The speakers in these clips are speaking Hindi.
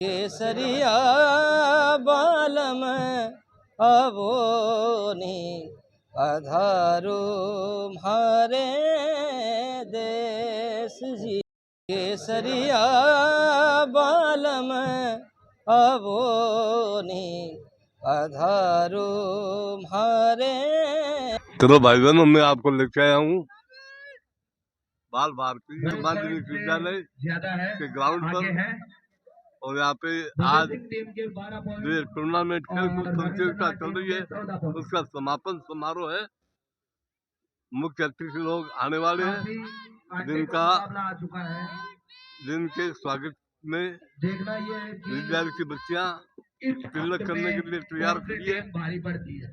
केसरिया बालम अवोनी अधारो मारे देश जी। केसरिया बालम अवोनी अधारो मारे। चलो भाई बहनों, मैं आपको लेके आया हूँ बाल भारती माध्यमिक विद्यालय के ग्राउंड पर। और यहाँ पे आज जो टूर्नामेंट खेलकूद प्रतियोगिता चल रही है उसका समापन समारोह है। मुख्य अतिथि लोग आने वाले हैं जिनके स्वागत में विद्यालय की बच्चियां तिलक करने के लिए तैयार खड़ी है।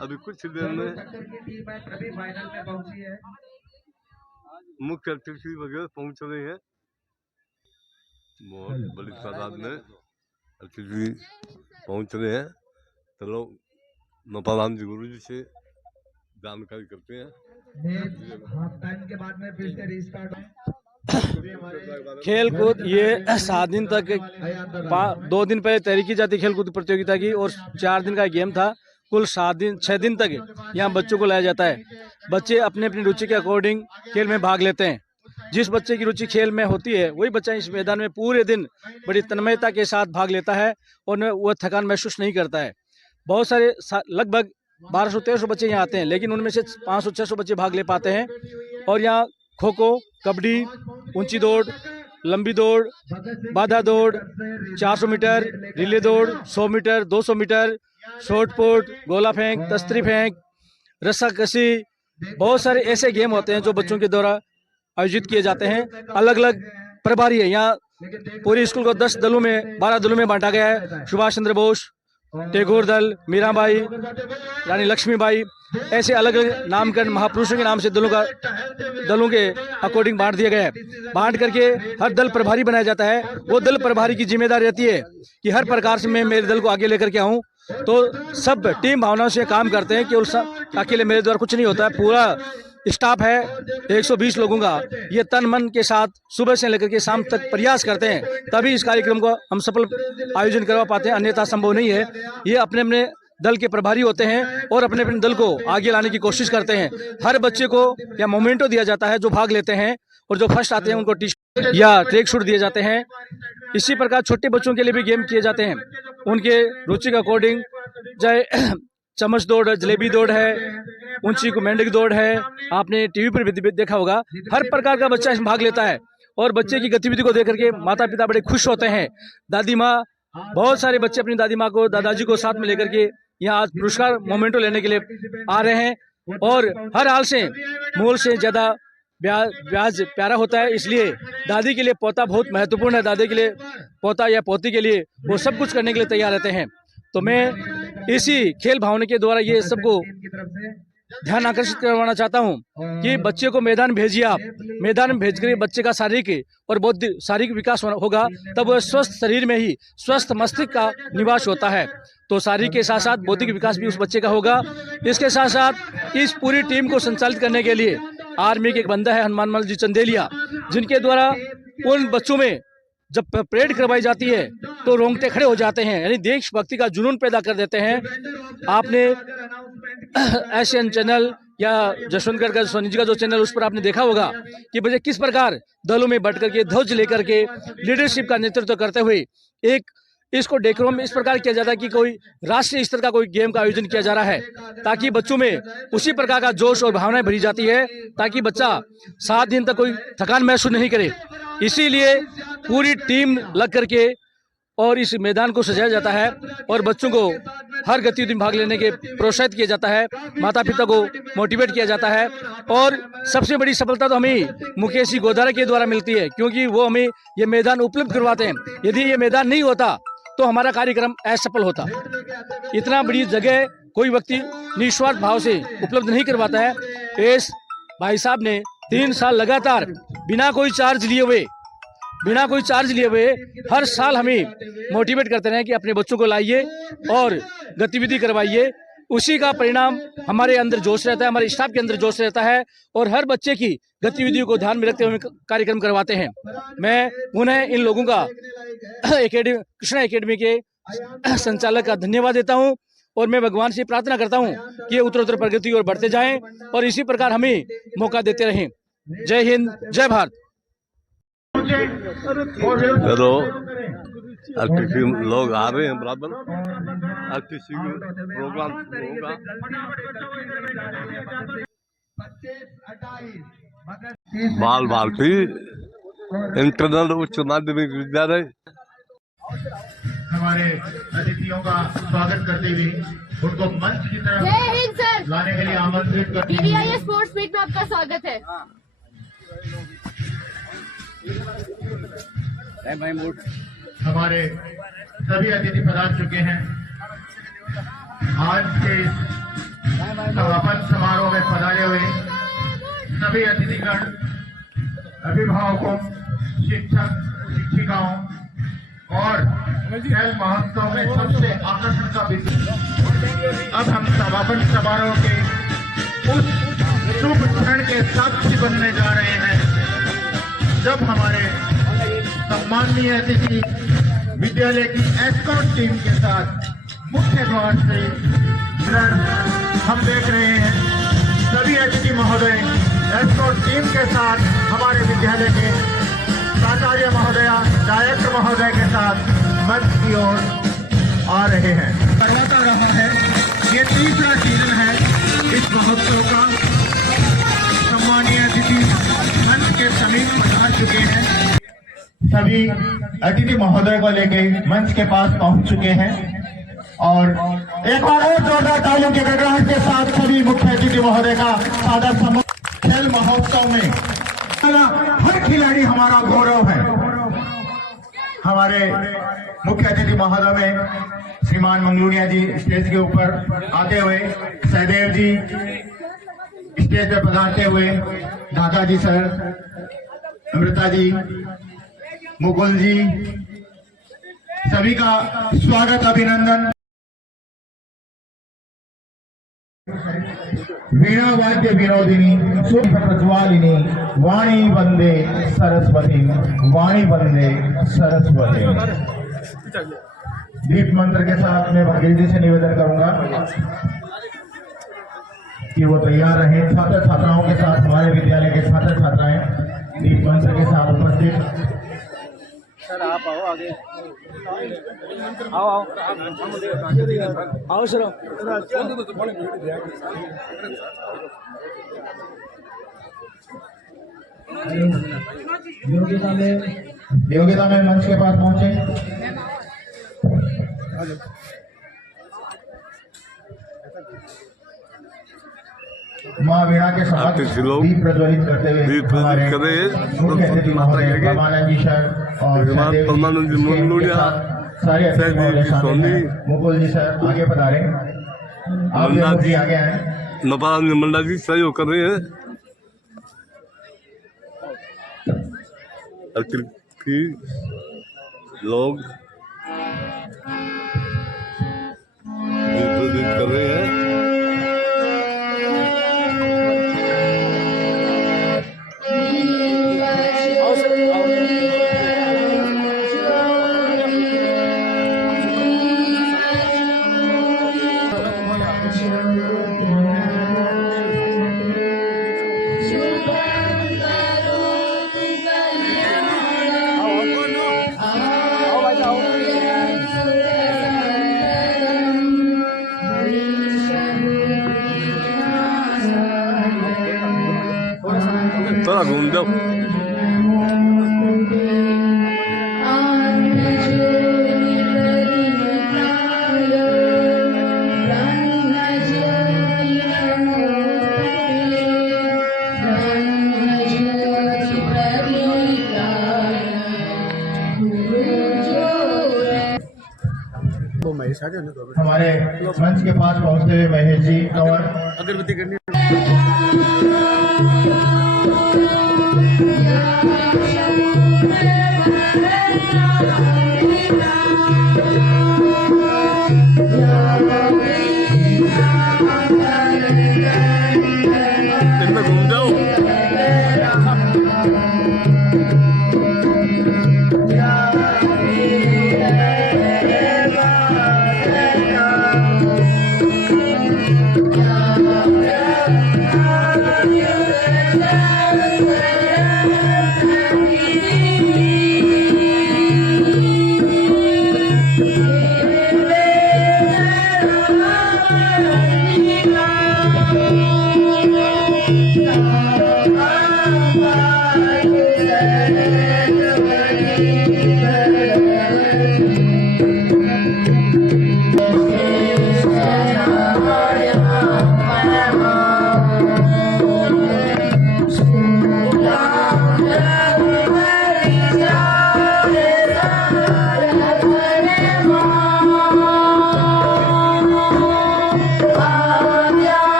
अभी कुछ देर में मुख्य अतिथि वगैरह पहुंच रहे हैं। बहुत बड़ी तादाद में अतिथि पहुंच रहे हैं। चलो नपाराम जी गुरु जी से जानकारी करते हैं। खेल कूद ये 7 दिन तक 2 दिन पहले तैयारी की जाती खेल कूद प्रतियोगिता की और 4 दिन का गेम था। कुल 6 दिन तक यहाँ बच्चों को लाया जाता है। बच्चे अपने अपनी रुचि के अकॉर्डिंग खेल में भाग लेते हैं। जिस बच्चे की रुचि खेल में होती है वही बच्चा इस मैदान में पूरे दिन बड़ी तन्मयता के साथ भाग लेता है और वह थकान महसूस नहीं करता है। बहुत सारे लगभग 1200-1300 बच्चे यहाँ आते हैं, लेकिन उनमें से 500-600 बच्चे भाग ले पाते हैं। और यहाँ खो खो, कबड्डी, ऊंची दौड़, लंबी दौड़, बाधा दौड़, 400 मीटर, रिले दौड़, 100 मीटर, 200 मीटर, शॉट पुट, गोला फेंक, तस्तरी फेंक, रस्साकशी, बहुत सारे ऐसे गेम होते हैं जो बच्चों के द्वारा आयोजित किए जाते हैं। अलग अलग प्रभारी है। यहाँ पूरी स्कूल को 10 दलों में 12 दलों में बांटा गया है। सुभाष चंद्र बोस, टैगोर दल, मीराबाई, रानी लक्ष्मीबाई, ऐसे अलग अलग नामकरण महापुरुषों के नाम से दलों के अकॉर्डिंग बांट दिया गया है। बांट करके हर दल प्रभारी बनाया जाता है। वो दल प्रभारी की जिम्मेदारी रहती है कि हर प्रकार से मैं मेरे दल को आगे लेकर के आऊँ। तो सब टीम भावनाओं से काम करते हैं कि अकेले मेरे द्वारा कुछ नहीं होता है। पूरा स्टाफ है 120 लोगों का। ये तन मन के साथ सुबह से लेकर के शाम तक प्रयास करते हैं, तभी इस कार्यक्रम को हम सफल आयोजन करवा पाते हैं, अन्यथा संभव नहीं है। ये अपने अपने दल के प्रभारी होते हैं और अपने अपने दल को आगे लाने की कोशिश करते हैं। हर बच्चे को या मोमेंटो दिया जाता है जो भाग लेते हैं, और जो फर्स्ट आते हैं उनको टी-शर्ट या ट्रैक सूट दिए जाते हैं। इसी प्रकार छोटे बच्चों के लिए भी गेम किए जाते हैं उनके रुचि के अकॉर्डिंग। चाहे चम्मच दौड़, जलेबी दौड़ है, ऊंची मेंढक की दौड़ है, आपने टीवी पर भी देखा होगा। हर प्रकार का बच्चा इसमें भाग लेता है और बच्चे की गतिविधि को देख करके माता पिता बड़े खुश होते हैं। दादी माँ, बहुत सारे बच्चे अपनी दादी माँ को, दादाजी को साथ में लेकर के यहाँ आज पुरस्कार मोमेंटो लेने के लिए आ रहे हैं। और हर हाल से मोल से ज्यादा ब्याज प्यारा होता है, इसलिए दादी के लिए पोता बहुत महत्वपूर्ण है। दादी के लिए पोता या पोती के लिए वो सब कुछ करने के लिए तैयार रहते हैं। तो मैं इसी खेल भावना के द्वारा ये सबको ध्यान आकर्षित करवाना चाहता हूँ कि बच्चे को मैदान भेजिए। आप मैदान में भेज कर बच्चे का शारीरिक और बौद्धिक शारीरिक विकास होगा, तब वह स्वस्थ शरीर में ही स्वस्थ मस्तिष्क का निवास होता है। तो शारीरिक के साथ साथ बौद्धिक विकास भी उस बच्चे का होगा। इसके साथ साथ इस पूरी टीम को संचालित करने के लिए आर्मी के एक बंदा है हनुमान मल जी चंदेलिया, जिनके द्वारा उन बच्चों में जब परेड करवाई जाती है तो रोंगटे खड़े हो जाते हैं, यानी देशभक्ति का जुनून पैदा कर देते हैं। आपने एशियन चैनल या जसवंतगढ़ का सोनी जी का जो चैनल, उस पर आपने देखा होगा कि बच्चे किस प्रकार दलों में बट करके ध्वज लेकर के लीडरशिप का नेतृत्व करते हुए एक इसको डेकोरम में इस प्रकार किया जाता है कि कोई राष्ट्रीय स्तर का कोई गेम का आयोजन किया जा रहा है, ताकि बच्चों में उसी प्रकार का जोश और भावनाएं भरी जाती है, ताकि बच्चा 7 दिन तक कोई थकान महसूस नहीं करे। इसीलिए पूरी टीम लग करके और इस मैदान को सजाया जाता है और बच्चों को हर गतिविधि में भाग लेने के प्रोत्साहित किया जाता है, माता पिता को मोटिवेट किया जाता है। और सबसे बड़ी सफलता तो हमें मुकेश जी गोदारा के द्वारा मिलती है, क्योंकि वो हमें ये मैदान उपलब्ध करवाते हैं। यदि ये मैदान नहीं होता तो हमारा कार्यक्रम असफल होता। इतना बड़ी जगह कोई व्यक्ति निस्वार्थ भाव से उपलब्ध नहीं करवाता है। एस भाई साहब ने 3 साल लगातार बिना कोई चार्ज लिए हुए हर साल हमें मोटिवेट करते रहे कि अपने बच्चों को लाइए और गतिविधि करवाइए। उसी का परिणाम हमारे अंदर जोश रहता है, हमारे स्टाफ के अंदर जोश रहता है और हर बच्चे की गतिविधियों को ध्यान में रखते हुए कार्यक्रम करवाते हैं। मैं पुनः इन लोगों का कृष्णा एकेडमी के संचालक का धन्यवाद देता हूं और मैं भगवान से प्रार्थना करता हूं कि ये उत्तर प्रगति और बढ़ते जाएं और इसी प्रकार हमें मौका देते रहें। जय हिंद, जय भारत। चलो किसी लोग आ रहे हैं बराबर, किसी प्रोग्राम होगा। बाल भारती इंटरनल उच्च माध्यमिक विद्यालय हमारे अतिथियों का स्वागत करते हुए उनको मंच की तरफ लाने के लिए आमंत्रित करते हैं। PBIS स्पोर्ट्स मीट में आपका स्वागत है। हमारे सभी अतिथि पधार चुके हैं। आज के समापन समारोह में पधारे हुए सभी अतिथिगण, अभिभावकों, शिक्षक, शिक्षिकाओं और खेल महोत्सव में सबसे आकर्षण का विषय। अब हम समापन समारोह के उस शुभ क्षण के साक्षी बनने जा रहे हैं जब हमारे सम्माननीय अतिथि विद्यालय की एस्कॉर्ट टीम के साथ मुख्य द्वार से हम देख रहे हैं सभी अतिथि महोदय एस्कॉर्ट टीम के साथ हमारे विद्यालय के प्राचार्य महोदया, डायरेक्टर महोदय के साथ मंच की ओर आ रहे हैं। करवाता रहा है, ये तीसरा सीजन है इस महोत्सव का। सम्मानीय अतिथि मंच के समीप पधार चुके हैं। सभी अतिथि महोदय को लेके मंच के पास पहुंच चुके हैं और एक बार और जोरदार तालियों के गड़गड़ाहट के साथ सभी मुख्य अतिथि महोदय का सादर सम्मान। खेल महोत्सव में हर खिलाड़ी हमारा गौरव है। हमारे मुख्य अतिथि महोदय में श्रीमान मंगलूनिया जी स्टेज के ऊपर आते हुए, सहदेव जी स्टेज पर पधारते हुए, ढाका जी सर, अमृता जी, मुकुल जी, सभी का स्वागत, अभिनंदन। वीणा वाद्य विनोदिनी शुभ प्रज्वालिनी वाणी वंदे सरस्वती, वाणी वंदे सरस्वती। दीप मंत्र के साथ मैं भगीर जी से निवेदन करूंगा कि वो तैयार रहे। छात्र छात्राओं के साथ हमारे विद्यालय के छात्र छात्राएं दीप मंत्र के साथ उपस्थित। सर आप आओ आगे, आओ आओ सर। योग्यता में मंच के पास पहुंचे। माँ वीणा के साथ दीप प्रज्वलित करते हुए हमारे मुख्य अतिथि महोदय परमानंद जी सर और सारे अतिथि महोदय शामिल हैं। मुकुल जी सर आगे पधारे, आप जी आगे आए। नपाल मंडा जी सहयोग कर रहे हैं। लोग कर रहे हैं। थोड़ा घूम जाओ। हमारे मंच के पास पहुंचते हुए महेश जी और अगरबत्ती करनी। Yeah.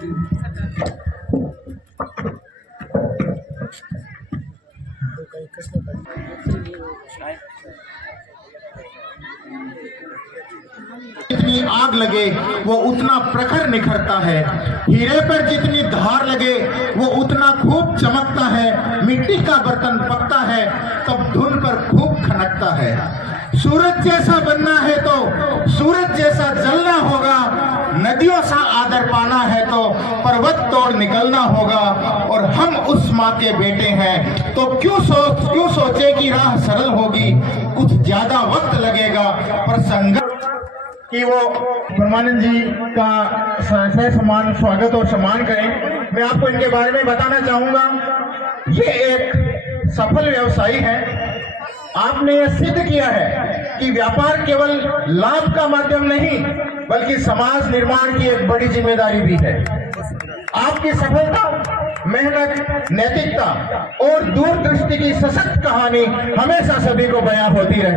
जितनी आग लगे वो उतना प्रखर निखरता है, हीरे पर जितनी धार लगे वो उतना खूब चमकता है, मिट्टी का बर्तन पकता है तब धुन पर खूब खनकता है। सूरज जैसा बनना है तो सूरज जैसा जलना होगा, नदियों सा आदर पाना है तो पर्वत तोड़ निकलना होगा। और हम उस माँ के बेटे हैं तो क्यों सोचे कि राह सरल होगी, कुछ ज्यादा वक्त लगेगा पर संघर्ष कि वो परमानंद जी का सह समान स्वागत और सम्मान करें। मैं आपको इनके बारे में बताना चाहूंगा, ये एक सफल व्यवसायी है। आपने यह सिद्ध किया है कि व्यापार केवल लाभ का माध्यम नहीं बल्कि समाज निर्माण की एक बड़ी जिम्मेदारी भी है। आपकी सफलता, मेहनत, नैतिकता और दूरदृष्टि की सशक्त कहानी हमेशा सभी को बयां होती रहे।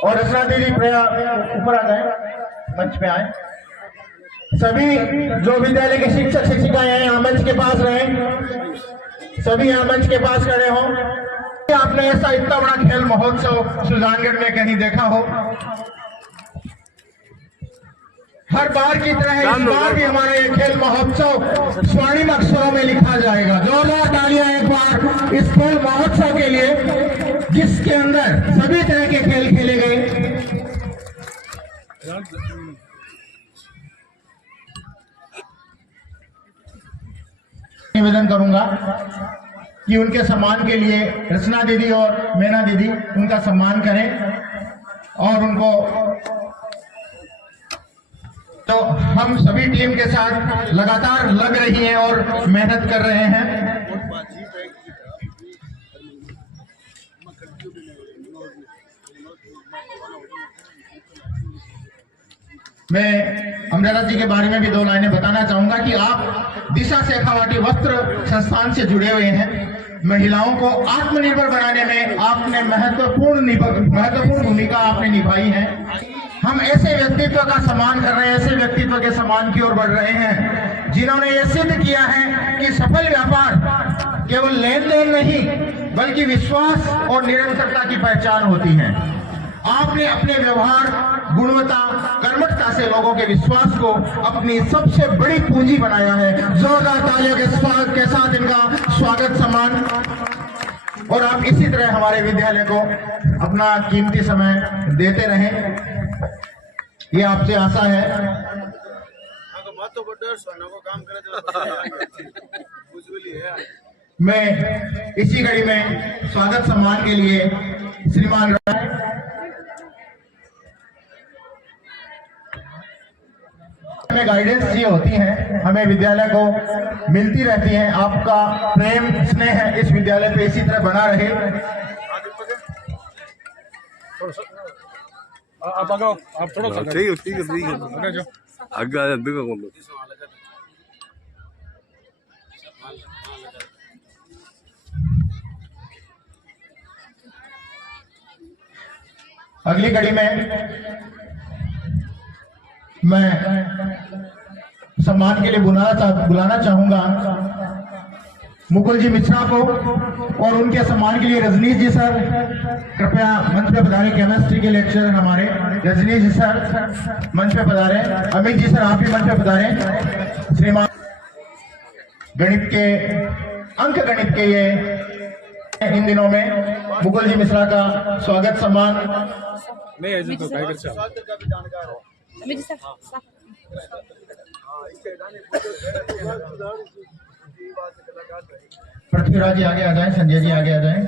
और रचना दीदी ऊपर आ जाए, मंच पे आए। सभी जो विद्यालय के शिक्षक शिक्षिकाएं हैं यहाँ मंच के पास रहें, सभी यहाँ मंच के पास खड़े हों। आपने ऐसा इतना बड़ा खेल महोत्सव सुजानगढ़ में कहीं देखा हो? हर बार की तरह इस बार भी हमारा ये खेल महोत्सव स्वर्णिम अक्षरों में लिखा जाएगा। जोरदार तालियां एक बार इस खेल महोत्सव के लिए, जिसके अंदर सभी तरह के खेल खेले गए। निवेदन करूंगा कि उनके सम्मान के लिए रचना दीदी और मैना दीदी उनका सम्मान करें और उनको तो हम सभी टीम के साथ लगातार लग रही हैं और मेहनत कर रहे हैं। मैं अमृता जी के बारे में भी दो लाइनें बताना चाहूंगा कि आप दिशा शेखावाटी वस्त्र संस्थान से जुड़े हुए हैं। महिलाओं को आत्मनिर्भर बनाने में आपने महत्वपूर्ण भूमिका आपने निभाई है। हम ऐसे व्यक्तित्व का सम्मान कर रहे हैं, ऐसे व्यक्तित्व के सम्मान की ओर बढ़ रहे हैं जिन्होंने ये सिद्ध किया है कि सफल व्यापार केवल लेन देन नहीं बल्कि विश्वास और निरंतरता की पहचान होती है। आपने अपने व्यवहार, गुणवत्ता, कर्मठता से लोगों के विश्वास को अपनी सबसे बड़ी पूंजी बनाया है। जोरदार तालियों के साथ इनका स्वागत सम्मान। और आप इसी तरह हमारे विद्यालय को अपना कीमती समय देते रहें, ये आपसे आशा है। मैं इसी कड़ी में स्वागत सम्मान के लिए श्रीमान हमें गाइडेंस ये होती है, हमें विद्यालय को मिलती रहती है। आपका प्रेम स्नेह है इस विद्यालय पे इसी तरह बना रहे। आप आगे, आप थोड़ा सा ठीक है आगे अगली कड़ी में मैं सम्मान के लिए बुलाना चाहूंगा मुकुल जी मिश्रा को और उनके सम्मान के लिए रजनीश जी सर कृपया मंच पे पधारे। केमिस्ट्री के लेक्चर हमारे रजनीश जी सर मंच पे पधारे। अमित जी सर आप भी मंच पे पधारे। श्रीमान गणित के अंक के ये इन दिनों में मुकुल जी मिश्रा का स्वागत सम्मान पृथ्वीराज जी आगे आ जाएं, संजय जी आगे आ जाएं,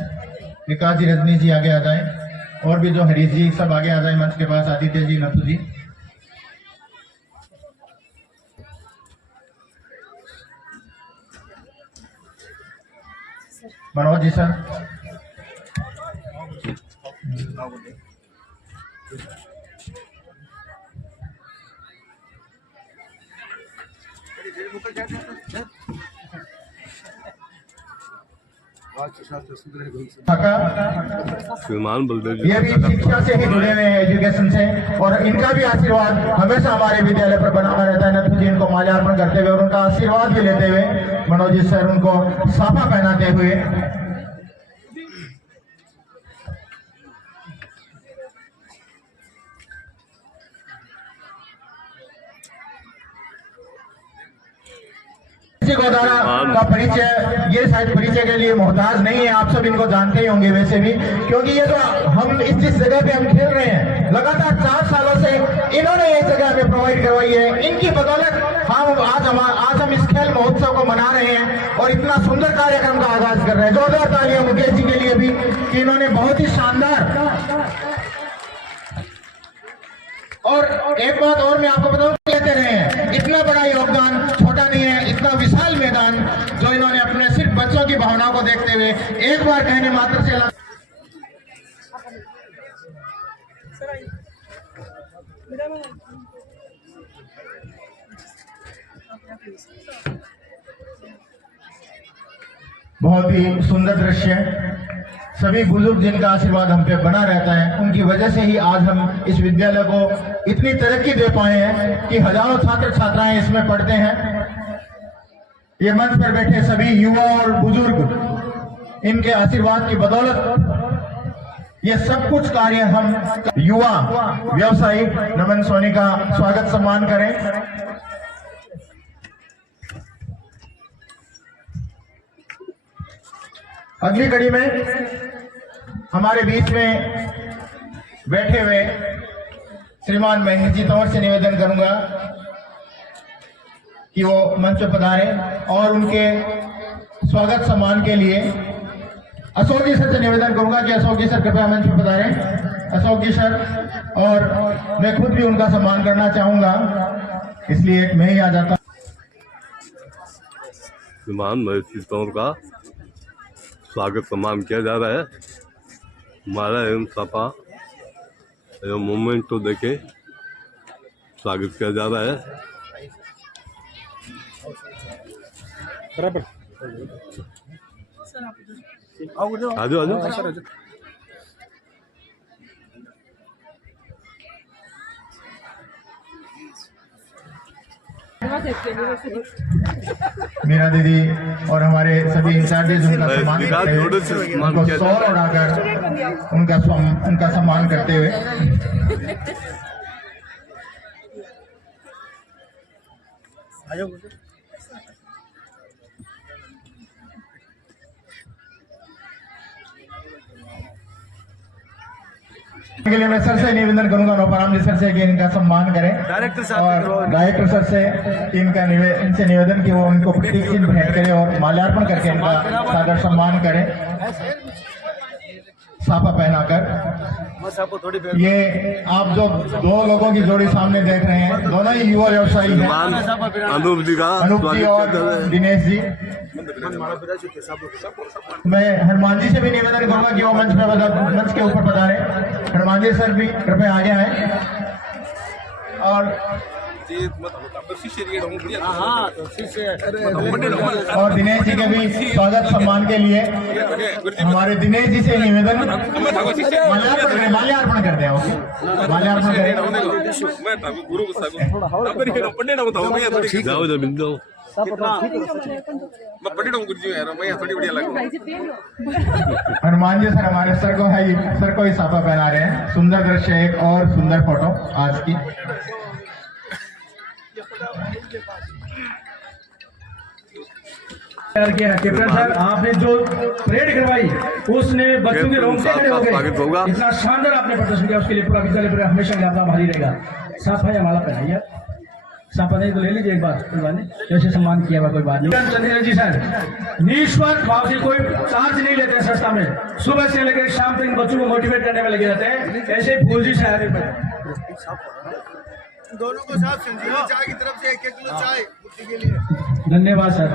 विकास जी, रजनीश जी आगे आ जाएं और भी जो हरीश जी सब आगे आ जाएं मंच के पास। आदित्य जी, नथु जी। मनोज जी सर। श्रीमान बलदेव जी ये भी शिक्षा से ही जुड़े हुए हैं, एजुकेशन से, और इनका भी आशीर्वाद हमेशा हमारे विद्यालय पर बना हुआ रहता है। नथु जी इनको माल्यार्पण करते हुए और उनका आशीर्वाद भी लेते हुए मनोज जी सर उनको साफा पहनाते हुए गौदारा का परिचय, ये शायद परिचय के लिए मोहताज नहीं है, आप सब इनको जानते ही होंगे वैसे भी, क्योंकि ये जो हम जिस जगह पे हम खेल रहे हैं लगातार 4 सालों से इन्होंने ये जगह हमें प्रोवाइड करवाई है। इनकी बदौलत आज हम इस खेल महोत्सव को मना रहे हैं और इतना सुंदर कार्यक्रम का आगाज कर रहे हैं। जोरदार तालियां मुकेश जी के लिए भी कि इन्होंने बहुत ही शानदार। और एक बात और मैं आपको बताऊं, कहते रहे हैं इतना बड़ा योगदान छोटा नहीं है, इतना विशाल मैदान जो इन्होंने अपने सिर्फ बच्चों की भावनाओं को देखते हुए एक बार कहने मात्र से बहुत ही सुंदर दृश्य है। सभी बुजुर्ग जिनका आशीर्वाद हम पे बना रहता है, उनकी वजह से ही आज हम इस विद्यालय को इतनी तरक्की दे पाए हैं कि हजारों छात्र छात्राएं इसमें पढ़ते हैं। ये मंच पर बैठे सभी युवा और बुजुर्ग, इनके आशीर्वाद की बदौलत ये सब कुछ कार्य हम युवा व्यवसायी नमन सोनी का स्वागत सम्मान करें। अगली कड़ी में हमारे बीच में बैठे हुए श्रीमान महेंद्र जी तंवर से निवेदन करूंगा कि वो मंच पर पधारे और उनके स्वागत सम्मान के लिए अशोक जी सर से निवेदन करूंगा कि अशोक जी सर कृपया मंच पर पधारें। अशोक जी सर, और मैं खुद भी उनका सम्मान करना चाहूंगा, इसलिए मैं ही आ जाता। श्रीमान महेश जी तंवर का स्वागत सम्मान किया जा रहा है। हमारा एवं सपा एवं मूवमेंट को देके स्वागत किया जा रहा है। बराबर आजो आजो। मीरा दीदी और हमारे सभी इंचार्जेज उनका सम्मान करते हुए, उनको सौर उड़ाकर उनका सम्मान करते हुए के लिए मैं सर से निवेदन करूंगा, नौपराम जी सर से कि इनका सम्मान करें। और डायरेक्टर सर से इनसे निवेदन कि वो उनको प्रतीक चिन्ह भेंट करें और माल्यार्पण करके इनका सादर सम्मान करें साफा पहनाकर। ये आप जो 2 लोगों की जोड़ी सामने देख रहे हैं, दोनों ही युवा व्यवसायी हैं, अनूप जी और दिनेश जी। मैं हनुमान जी से भी निवेदन करूंगा कि वो मंच के ऊपर पधारे। हनुमान जी सर भी कृपया आगे आए और दिनेश जी के भी स्वागत सम्मान के लिए हमारे दिनेश जी से निवेदन माल्यार्पण करते हैं। माल्यार्पण करें। हनुमान जी सर हमारे सर को ही साफा पहना रहे हैं। सुंदर दृश्य, एक और सुंदर फोटो आज की। कैप्टन सर, आपने जो परेड करवाई उसने बच्चों के रोंगटे खड़े हो गए। इतना शानदार आपने प्रदर्शन किया, उसके लिए पूरा विद्यालय पूरा हमेशा के आपका भारी रहेगा। साफ है, हमारा पहनाइए, साफ नहीं तो ले लीजिए एक बार, जैसे सम्मान किया हुआ कोई बात नहीं। चंद्र जी सर निस्वार्थ भाव से कोई चार्ज नहीं लेते हैं संस्था में, सुबह से लेकर शाम तक बच्चों को मोटिवेट करने में लगे रहते हैं। ऐसे फूल जी शहर में दोनों को साथ संजीवनी चाय की तरफ से 1-1 किलो चाय के लिए। धन्यवाद सर।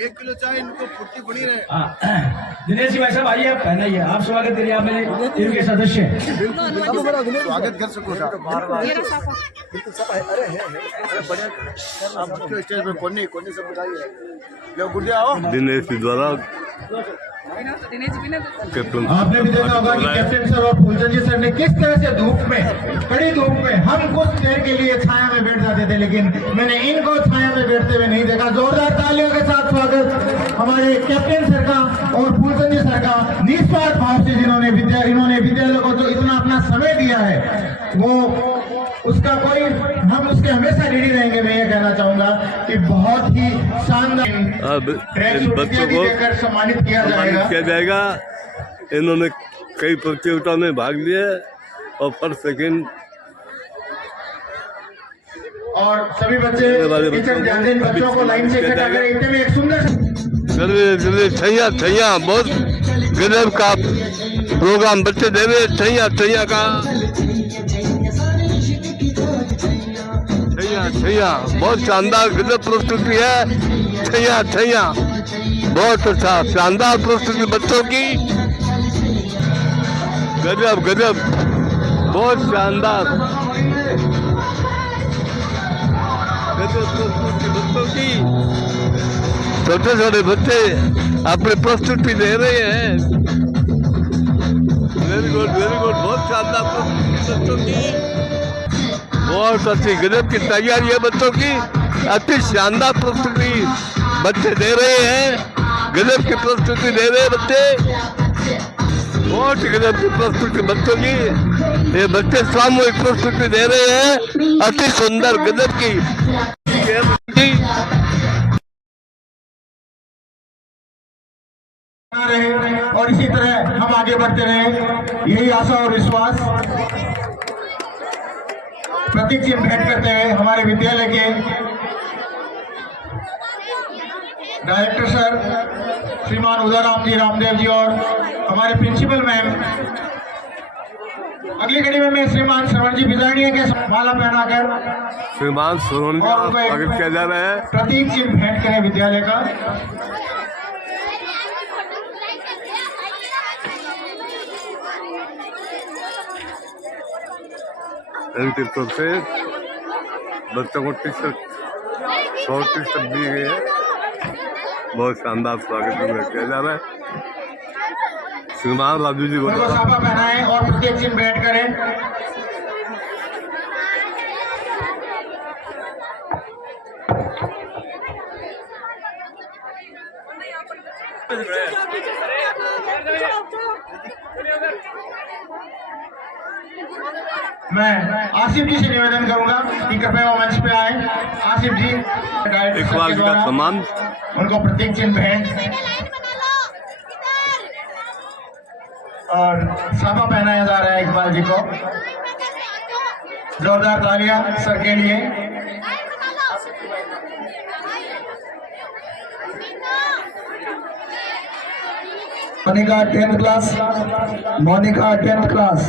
1 किलो चाय इनको फुर्ती बनी रहे। दिनेश जी भाई साहब आइए, आप पहनाइए, आप स्वागत करिए, आप मेरे टीम के सदस्य हैं। स्वागत कर सको स्टेज पे कोनी सब बताइए। गुड्डे आओ। दिनेश जी द्वारा आपने भी देखा होगा कि कैप्टन सर और फूलचंद जी सर ने किस तरह से धूप में, कड़ी धूप में, हम कुछ देर के लिए छाया में बैठ जाते थे, लेकिन मैंने इनको छाया में बैठते हुए नहीं देखा। जोरदार तालियों के साथ स्वागत हमारे कैप्टन सर का और फूलचंद जी सर का, निस्वार्थ भाव से इन्होंने विद्यालय को जो इतना अपना समय दिया है, वो उसका कोई, हम उसके हमेशा ऋणी रहेंगे। मैं ये कहना चाहूंगा कि बहुत ही शानदार बच्चों को सम्मानित किया जाएगा। इन्होंने कई प्रतियोगिताओं में भाग लिए और फर्स्ट सेकंड और सभी बच्चे बच्चों को लाइन से इकट्ठा करें। इतने में एक सुंदर चलिए छैया बहुत गजब का प्रोग्राम बच्चे दे रहे। छैया का छैया बहुत शानदार गजब प्रस्तुति है। छैया बहुत अच्छा शानदार प्रस्तुति बच्चों की, गजब बहुत शानदार प्रस्तुति बच्चों की। छोटे बच्चे अपनी प्रस्तुति दे रहे हैं। वेरी गुड बहुत शानदार प्रस्तुति बच्चों की, बहुत अच्छी गजब की तैयारी है बच्चों की। अति शानदार प्रस्तुति बच्चे दे रहे हैं, गजब की प्रस्तुति दे रहे हैं बच्चे, बहुत गजब की प्रस्तुति बच्चों की। ये बच्चे सामूहिक प्रस्तुति दे रहे हैं, अति सुंदर गजब की। और इसी तरह हम आगे बढ़ते रहे, यही आशा और विश्वास। प्रतीक चिन्ह भेंट करते हुए हमारे विद्यालय के डायरेक्टर सर श्रीमान उदयराम जी रामदेव जी और हमारे प्रिंसिपल मैम। अगली कड़ी में मैं श्रीमान श्रवण जी बिजाड़िया के माला पहनाकर श्रीमान श्रवण जी स्वागत किया जा रहा है। प्रतीक चिन्ह भेंट करें विद्यालय का। इनकी तरफ से बच्चों को टी-शर्ट दी गई है। बहुत शानदार स्वागत किया जा रहा है। श्रीमान राजू जी को साफा पहनाएं और प्रत्येक चिन्ह भेंट करें। मैं आसिफ जी से निवेदन करूंगा कि कृपया वो मंच पे आए। आसिफ जी इकबाल जी का सम्मान, उनको प्रतीक चिन्ह भेंट और साफा पहनाया जा रहा है इकबाल जी को। जोरदार तालियां सर के लिए। Monika 10th class, Monika 10th class.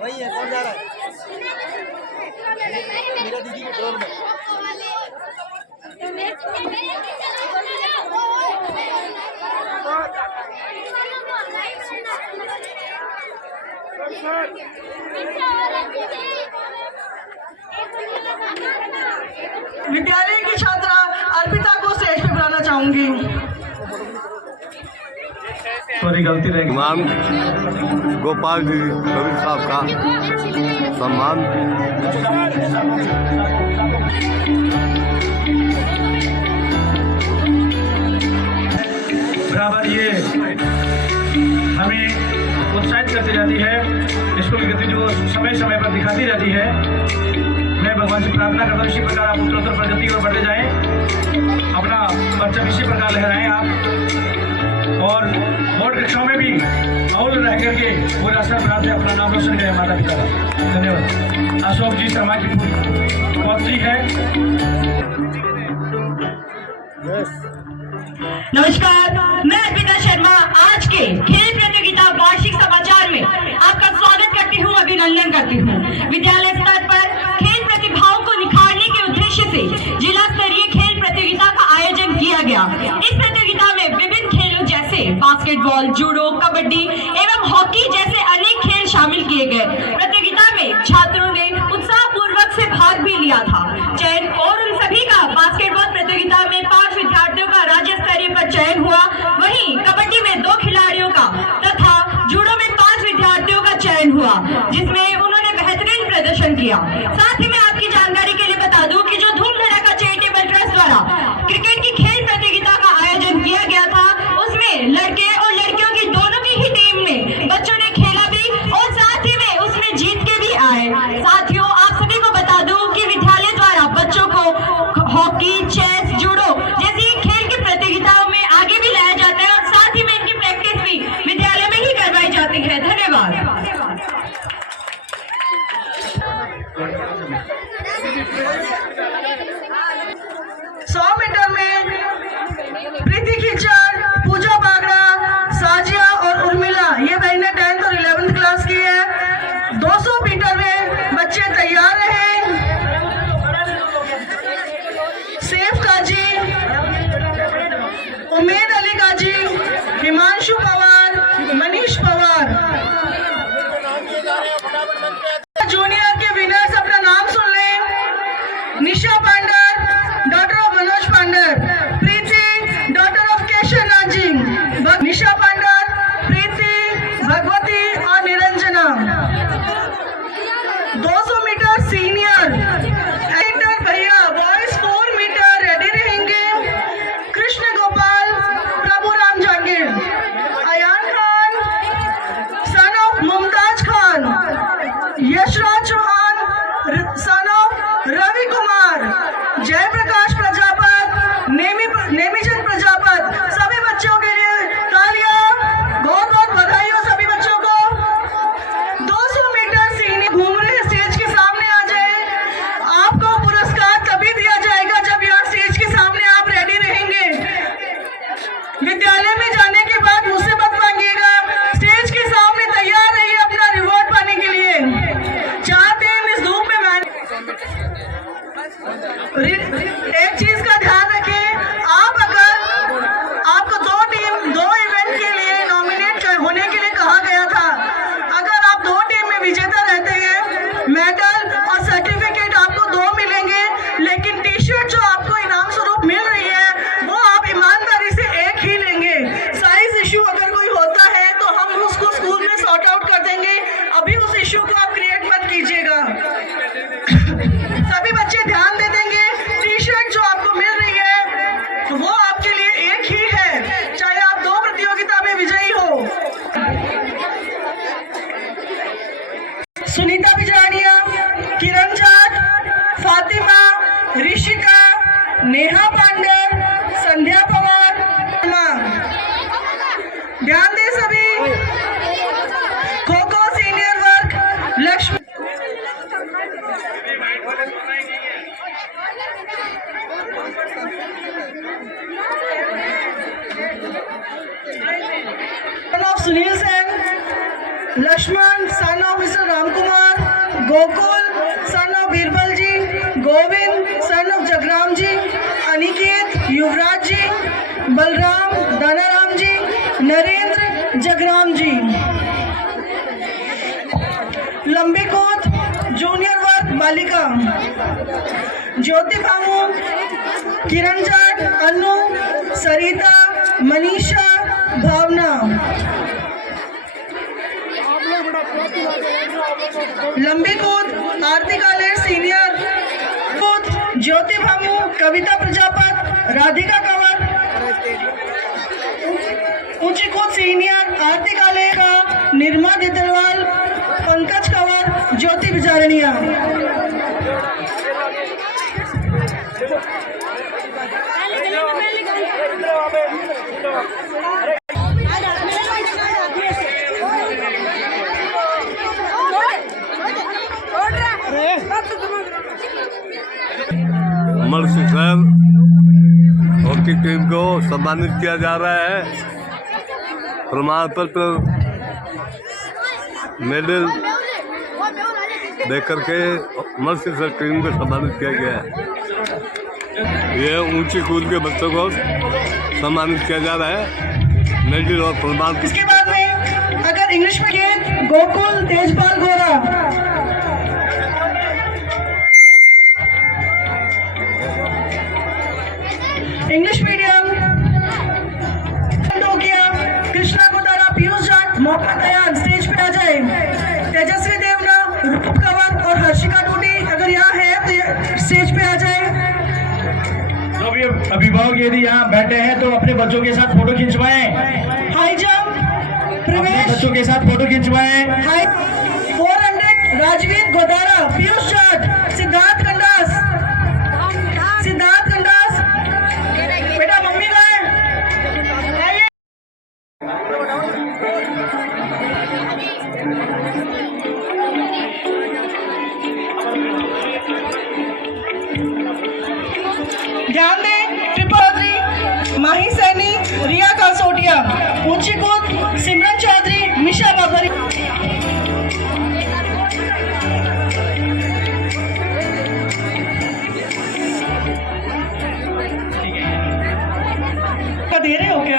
वही है कौन जा रहा है? मेरा दीदी के डोर में। विद्यालय की छात्रा अर्पिता को स्टेज पे बुलाना चाहूंगी। सॉरी गलती रह गई। सम्मान गोपाल जी कबीर साहब का सम्मान। बराबर ये हमें उत्साहित करती रहती है, स्कूल की गतिविधि को समय समय पर दिखाती रहती है। मैं भगवान से प्रार्थना करता हूँ इसी प्रकार आप उत्तरोत्तर प्रगति और बढ़ते जाएं, अपना परचम इसी प्रकार लहराएं आप। और बोर्ड कक्षाओं में भी अव्वल रह करके पूरे असर प्राप्त अपना नाम रोशन करें माता पिता का। धन्यवाद। अशोक जी शर्मा की पौत्री है। नमस्कार, मैं अर्पिता शर्मा आज के खेल प्रतियोगिता वार्षिक समाचार में आपका स्वागत करती हूँ, अभिनंदन करती हूँ। विद्यालय स्तर पर खेल प्रतिभाओं को निखारने के उद्देश्य से जिला स्तरीय खेल प्रतियोगिता का आयोजन किया गया। इस प्रतियोगिता में विभिन्न खेलों जैसे बास्केटबॉल, जूडो, कबड्डी एवं हॉकी जैसे अनेक खेल शामिल किए गए। प्रतियोगिता में छात्रों ने उत्साहपूर्वक से भाग भी लिया था। चयन और उन सभी का बास्केटबॉल प्रतियोगिता में 5 विद्यार्थियों का राज्य स्तरीय पर चयन हुआ। वहीं कबड्डी में 2 खिलाड़ियों का तथा जूडो में 5 विद्यार्थियों का चयन हुआ, जिसमें उन्होंने बेहतरीन प्रदर्शन किया। साथ ही मैं आपकी जानकारी के लिए बता दूं कि जो धूम धड़ाका चैरिटेबल ट्रस्ट द्वारा क्रिकेट की खेल प्रतियोगिता का आयोजन किया गया था, उसमें लड़के और लड़कियों की दोनों की ही टीम में बच्चों ने खेला भी और साथ ही में उसमें जीत के भी आए। साथियों, आप सभी को बता दूं कि विद्यालय द्वारा बच्चों को हॉकी, चेस, जूडो जैसी खेल की प्रतियोगिताओं में आगे भी लाया जाता है और साथ ही में इनकी प्रैक्टिस भी विद्यालय में ही करवाई जाती है। धन्यवाद। 100 मीटर में प्रीति खिचर, पूजा बागड़ा, साजिया और उर्मिला, ये बहनें 10th और 11th क्लास की है। 200 मीटर में बच्चे तैयार रहे। सेफ काजी, उमेद अली काजी, हिमांशु पवार, मनीष पवार। जूनियर के विनर्स अपना नाम सुन लें। Nisha Pandar, daughter of Manoj Pandar. Preeti, daughter of Keshav Nath ji. Nisha Pandar, Preeti, Bhagwati और निरंजना। 200 मीटर सीनियर भैया बॉयज 4 मीटर रेडी रहेंगे। Krishna Gopal, Prabhu Ram Jahangir. Ayan Khan, son of Mumtaz Khan. Yashraj Chauhan, son of Ravi Kumar. Jayprakash Prajapat, Nemichand Prajapat. सभी बच्चों के लिए तालियां, बहुत बहुत बधाई हो सभी बच्चों को। 200 मीटर सीनियर घूम रहे स्टेज के सामने आ जाए। आपको पुरस्कार तभी दिया जाएगा जब यहाँ स्टेज के सामने आप रेडी रहेंगे। विद्यालय में जाने के बाद मुझसे मत मांगिएगा, स्टेज के सामने तैयार रहिए अपना रिवॉर्ड पाने के लिए। 4 दिन इस धूप में एक चीज का ध्यान रखें, आपको 2 इवेंट के लिए नॉमिनेट होने के लिए कहा गया था। अगर आप 2 टीम में विजेता रहते हैं, मेडल और सर्टिफिकेट आपको 2 मिलेंगे, लेकिन टी शर्ट जो आपको इनाम स्वरूप मिल रही है वो आप ईमानदारी से 1 ही लेंगे। साइज इश्यू अगर कोई होता है तो हम उसको स्कूल में सॉर्ट आउट कर देंगे, अभी उस इश्यू को आप क्रिएट मत कीजिएगा। सभी बच्चे ध्यान दे देंगे, टी शर्ट जो आपको मिल रही है वो आपके लिए 1 ही है, चाहे आप 2 प्रतियोगिता में विजयी हो। सुनीता बिजानिया, किरण जाट, फातिमा, ऋषिका, नेहा पांडर, संध्या पवार। ध्यान दे सभी। खो-खो सीनियर वर्ग Lakshmi Sunil Sen, Laxman son of mister Ram Kumar, Gokul son of Birbal ji, Govind son of Jagram ji, Aniket Yuvraj ji, Balram Danaram ji, Narendra Jagram ji. लंबी कूद जूनियर वर्ग बालिका ज्योति भामू, किरण जाट, अनु, सरिता, मनीषा, भावना। लंबी कूद आरती कालेर सीनियर, कूद ज्योति भामू, कविता प्रजापत, राधिका कंवर। ऊंची कूद सीनियर आरती कालेर का निर्मा दिदरवाल, पंकज कंवर, ज्योति बिजारनिया। सम्मानित किया जा रहा है। प्रमाण पत्र, मेडल देकर के मर्सी से टीम को सम्मानित किया गया है। ये ऊंची कूद के बच्चों को सम्मानित किया जा रहा है, मेडल और प्रमाण पत्र। इसके बाद में अगर इंग्लिश में गेंद गोकुल तेजपाल गोरा, इंग्लिश मीडियम कृष्णा गोदारा, पीयूष जाट, मौका तैयार, स्टेज पे आ जाए। तेजस्वी देवना, रूप कंवर और हर्षिका टूटी अगर यहाँ है तो स्टेज पे आ जाए। जो भी अभिभावक यदि यहाँ बैठे हैं तो अपने बच्चों के साथ फोटो खिंचवाएं। हाई जंप प्रवेश, बच्चों के साथ फोटो खिंचवाएं। हाई 400 राजवीर गोदारा, पीयूष जाट, सिद्धार्थ कंडास, बेटा मम्मी का है। ध्यान दें, ट्रिपल माही सैनी, रिया कसोटिया, ऊंची कूद सिमरन चौधरी, मिशा बाबरी। दे रहे हो क्या?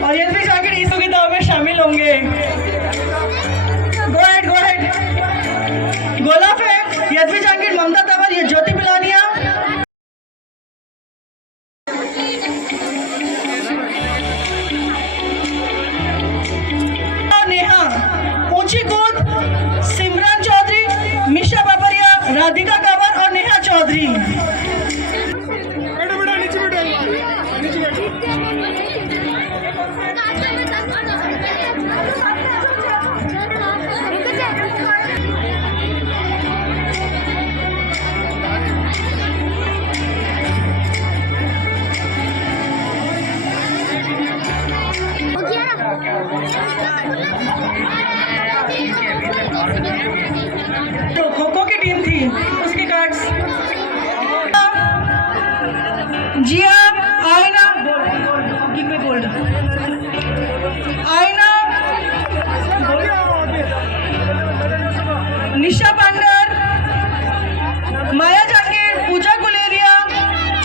और ये भी जाकर इस सुविधा में शामिल होंगे। गो हेड गोला फेंक, यदवी जहांगीर, ममता तंवर, ये ज्योति पिलानिया, नेहा, ऊंची कूद सिमरन चौधरी, मिशा बाबरिया, राधिका कंवर और नेहा चौधरी। तो खो-खो की टीम थी, उसके कार्ड्स जिया, आयना, गोल्ड, आयना, निशा पांडर, माया जहांगीर, पूजा गुलेरिया,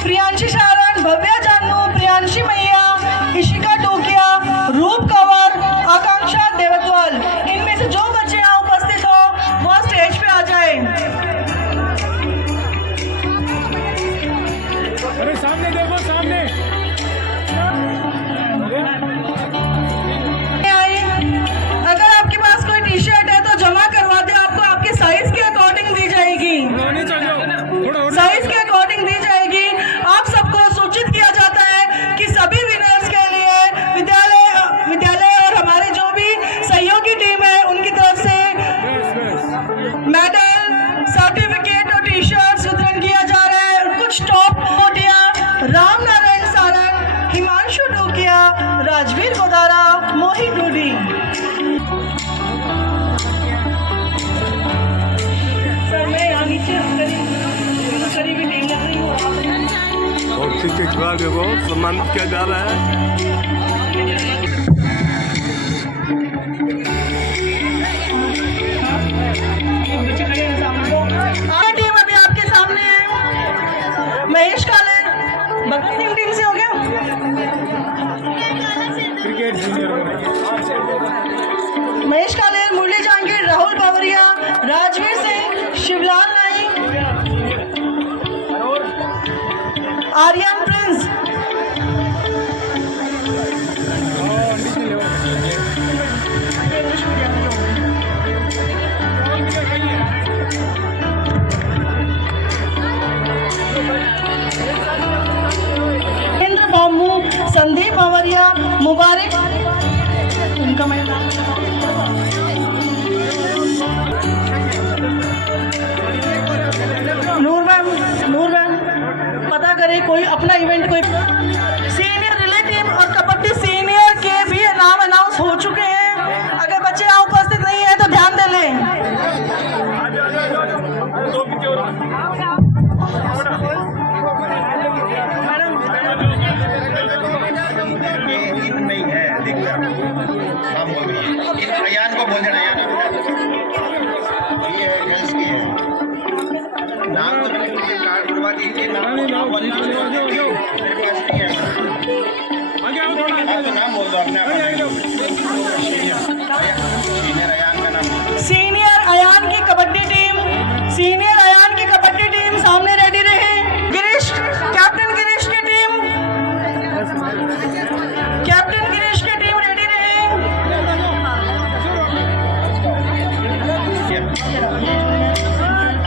प्रियांशी सारण, भव्या जानू, प्रियांशी मैया, इशिका टोकिया, रूप कंवर, आकांक्षा देवतवाल। इनमें से जो बच्चे यहाँ उपस्थित हो वो स्टेज पे आ जाए। अरे सामने देखो, सामने अगर आपके पास कोई टी शर्ट है तो जमा करवा दे, आपको आपके साइज के अकॉर्डिंग दी जाएगी, साइज के अकॉर्डिंग दी जाएगी। आप सबको सूचित किया जाता है कि सभी विनर्स के लिए विद्यालय और हमारे जो भी सहयोगी टीम है उनकी तरफ से मेडल, सर्टिफिकेट और टी शर्ट्स वितरण किया जा रहा है। कुछ टॉप कोटिया, राम नारायण सारंग, हिमांशु डोकिया, राजवीर गोदारा, मोहित डूडी। सर मैं यहाँ नीचे करीबी टीम लग रही हूँ। हॉकी के खिलाड़ियों को सम्मानित किया जा रहा है। टीम अभी आपके सामने है। महेश काले, भगत सिंह टीम से हो गया। महेश काले, मुरली जहांगीर, राहुल बावरिया, राजवीर सिंह, शिवलाल नाइक, आर्यन प्रिंस,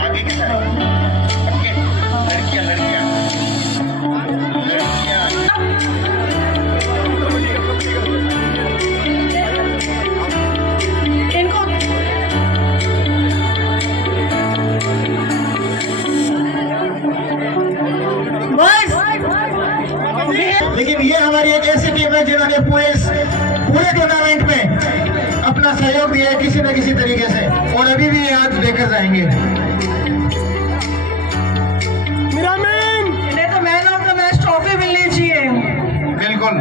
आगे की तरफ ओके लड़कियां लड़कियां इनको लेकिन ये हमारी एक ऐसी टीम है जिन्होंने पूरे टूर्नामेंट में अपना सहयोग दिया है किसी न किसी तरीके से, और अभी भी ये आज देकर जाएंगे। इन्हें तो man of the match trophy मिलनी चाहिए। बिल्कुल